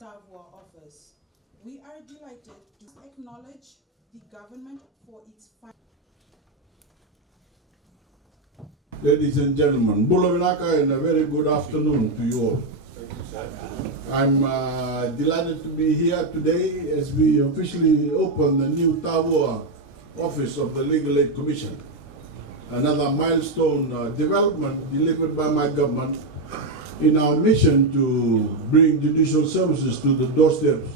Tavua offers. We are delighted to acknowledge the government for its Ladies and gentlemen, Bulavinaka, and a very good afternoon to you all. I'm delighted to be here today as we officially open the new Tavua office of the Legal Aid Commission. Another milestone development delivered by my government in our mission to bring judicial services to the doorsteps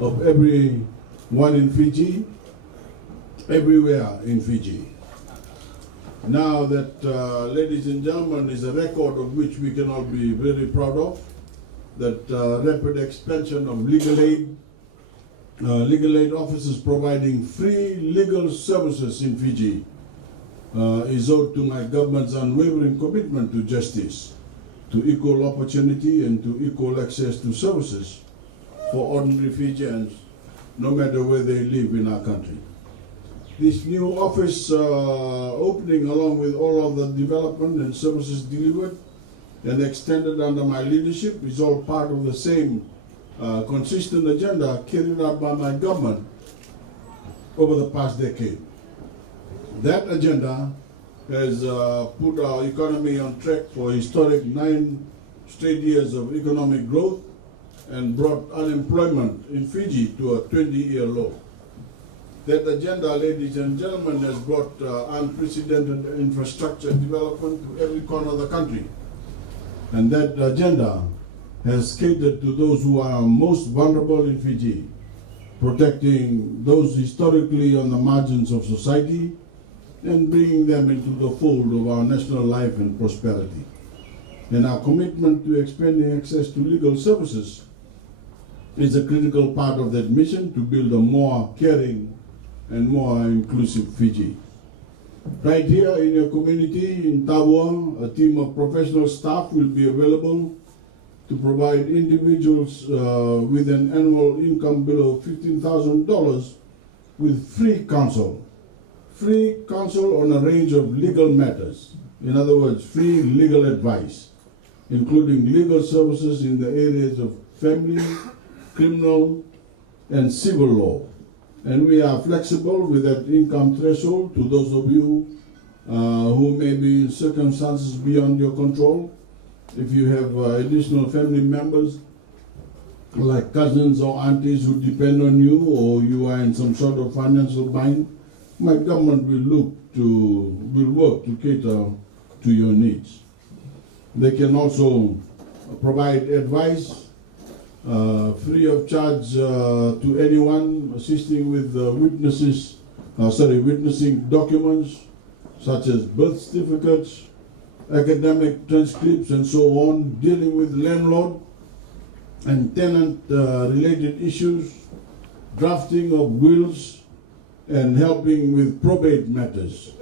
of everyone in Fiji, everywhere in Fiji. Now that, ladies and gentlemen, is a record of which we can all be very proud of, that rapid expansion of legal aid offices providing free legal services in Fiji is owed to my government's unwavering commitment to justice, to equal opportunity and to equal access to services for ordinary Fijians, no matter where they live in our country. This new office opening, along with all of the development and services delivered and extended under my leadership, is all part of the same consistent agenda carried out by my government over the past decade. That agenda has put our economy on track for a historic 9 straight years of economic growth and brought unemployment in Fiji to a 20-year low. That agenda, ladies and gentlemen, has brought unprecedented infrastructure development to every corner of the country. And that agenda has catered to those who are most vulnerable in Fiji, protecting those historically on the margins of society and bringing them into the fold of our national life and prosperity. And our commitment to expanding access to legal services is a critical part of that mission to build a more caring and more inclusive Fiji. Right here in your community in Tavua, a team of professional staff will be available to provide individuals with an annual income below $15,000 with free counsel on a range of legal matters. In other words, free legal advice, including legal services in the areas of family, criminal, and civil law. And we are flexible with that income threshold to those of you who may be in circumstances beyond your control. If you have additional family members, like cousins or aunties who depend on you, or you are in some sort of financial bind, my government will work to cater to your needs. They can also provide advice free of charge to anyone assisting with witnessing documents such as birth certificates, academic transcripts, and so on, dealing with landlord and tenant related issues, drafting of wills, and helping with probate matters.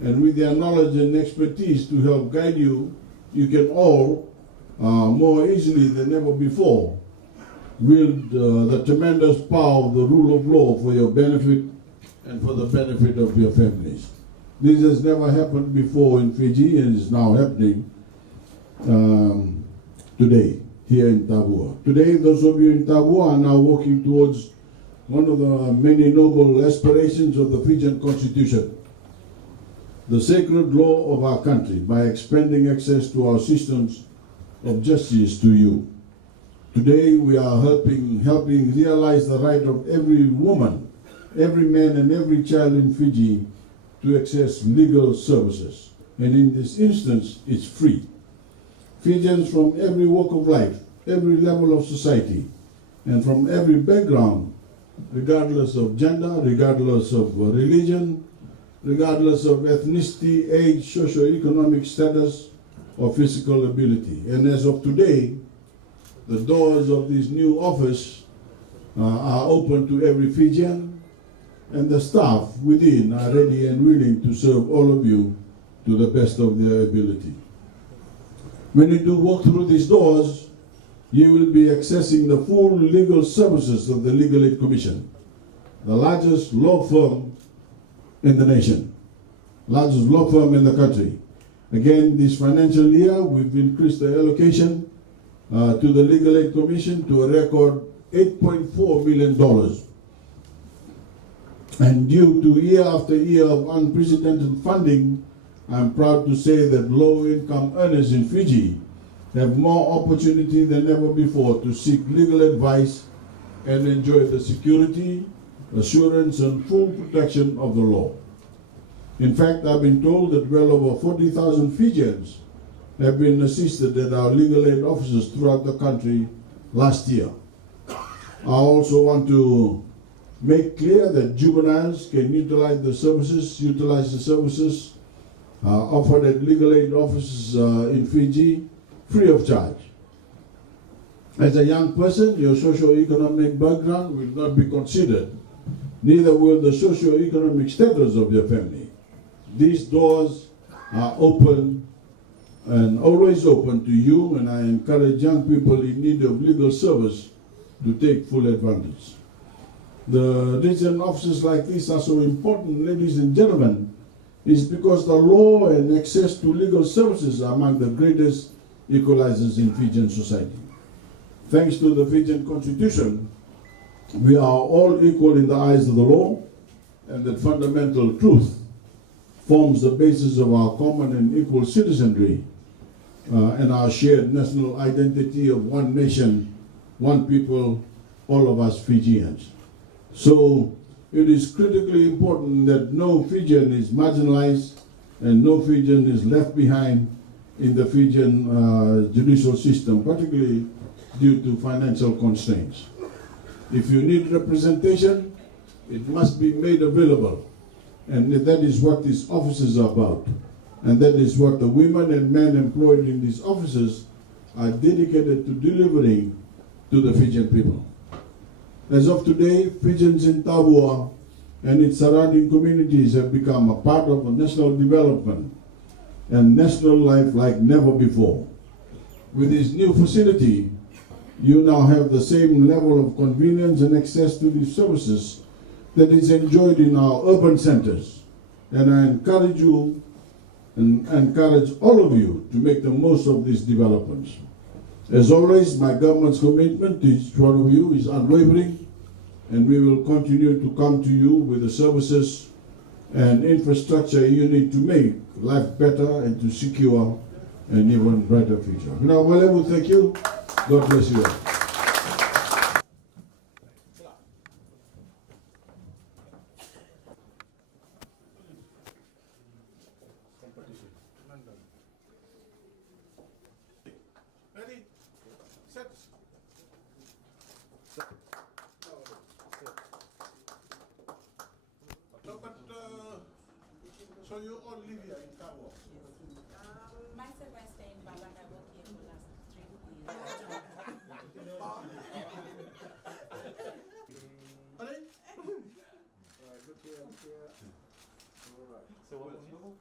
And with their knowledge and expertise to help guide you, you can all, more easily than ever before, wield the tremendous power of the rule of law for your benefit and for the benefit of your families. This has never happened before in Fiji and is now happening today here in Tavua. Today, those of you in Tavua are now working towards one of the many noble aspirations of the Fijian Constitution, the sacred law of our country, by expanding access to our systems of justice to you. Today we are helping realize the right of every woman, every man, and every child in Fiji to access legal services. And in this instance, it's free. Fijians from every walk of life, every level of society, and from every background, regardless of gender, regardless of religion, regardless of ethnicity, age, socio-economic status, or physical ability. And as of today, the doors of this new office are open to every Fijian, and the staff within are ready and willing to serve all of you to the best of their ability. When you do walk through these doors, you will be accessing the full legal services of the Legal Aid Commission, the largest law firm in the nation, largest law firm in the country. Again, this financial year, we've increased the allocation to the Legal Aid Commission to a record $8.4 million. And due to year after year of unprecedented funding, I'm proud to say that low-income earners in Fiji have more opportunity than ever before to seek legal advice and enjoy the security, assurance, and full protection of the law. In fact, I've been told that well over 40,000 Fijians have been assisted at our legal aid offices throughout the country last year. I also want to make clear that juveniles can utilize the services offered at legal aid offices in Fiji free of charge. As a young person, your socio-economic background will not be considered, neither will the socio-economic status of your family. These doors are open and always open to you, and I encourage young people in need of legal service to take full advantage. The reason offices like this are so important, ladies and gentlemen, is because the law and access to legal services are among the greatest equalizers in Fijian society. Thanks to the Fijian Constitution, we are all equal in the eyes of the law, and that fundamental truth forms the basis of our common and equal citizenry and our shared national identity of one nation, one people, all of us Fijians. So it is critically important that no Fijian is marginalized and no Fijian is left behind in the Fijian judicial system, particularly due to financial constraints. If you need representation, it must be made available. And that is what these offices are about. And that is what the women and men employed in these offices are dedicated to delivering to the Fijian people. As of today, Fijians in Tauboa and its surrounding communities have become a part of a national development and national life like never before. With this new facility, you now have the same level of convenience and access to these services that is enjoyed in our urban centers. And I encourage you and encourage all of you to make the most of these developments. As always, my government's commitment to each one of you is unwavering, and we will continue to come to you with the services and infrastructure you need to make life better and to secure an even brighter future. Now, Walebu, thank you. God bless you all. Ready? Set. So you all live here in Tauboa? Myself, I stay in Baba and I work here for the last 3 years. Ready? Alright, look here, look here. Alright. So what was you?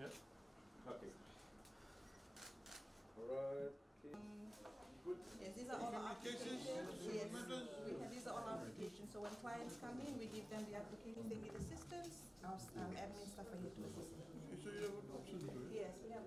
Yep. Okay. Alright. Yes, these are all our Cases, applications. Yes, matters? these are all our applications. So when clients come in, we give them the application. They need assistance. Our admin staff are here to assist them. So you have an option to it. Yes, we have.